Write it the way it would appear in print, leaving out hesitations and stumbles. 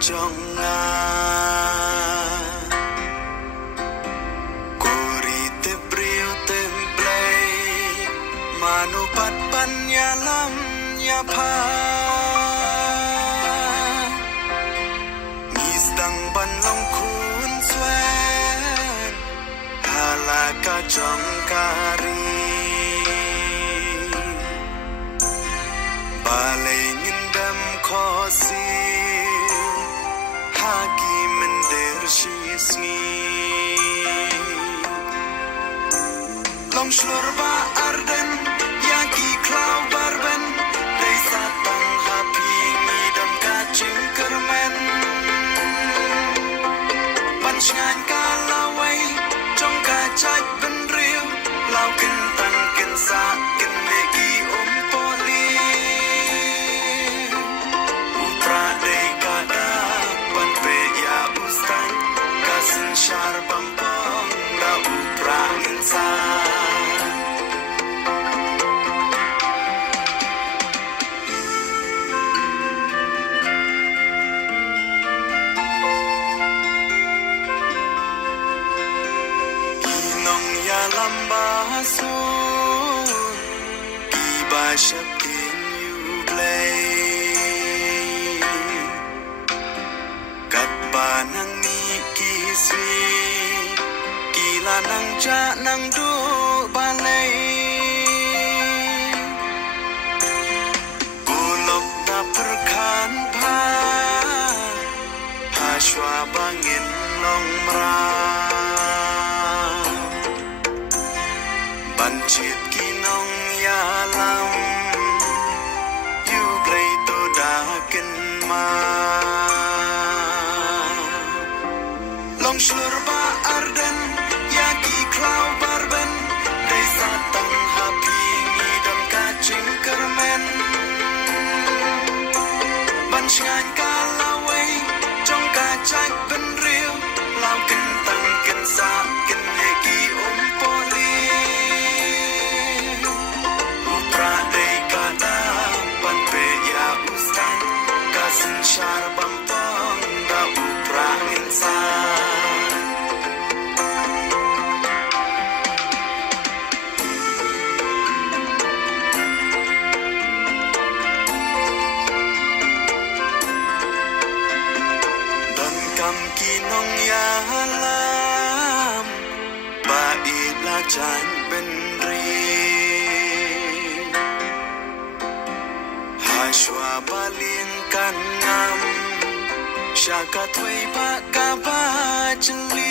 jonga Kurite briu templay Manupat panyalam nyapa Misdang banlong kun swen Halaka jongkari Balay ngindam khosi Hagi mender shisngi Long shlurba arden Yagi klau barben Desa tang hapi Ngidam kacing kermen Panchngan kalawai Trong kacak ben riu Lau kentang kensa Kenegi poli Upra day kada Banpe ya ustang Kasin syar bampong Da upra insan Lambasun Iba syapkin you play Kat banang ni kiswi Kila nang ja nang du balay Gulok na perkan pa Haswa bangin long merah Bancit kinong yalam You glay to daken ma Long slurba arden Yagi klau barben Desa tang hapi Ngidam kacing kermen Bancngan kalawai Jong kacak ben riu Lau kentang kensa Kenegi poli Syar bampang da upra insan Dan kam kinong yalam Bait la jan benri Hashwa balin kanam Syaka tway pa ka ba jeli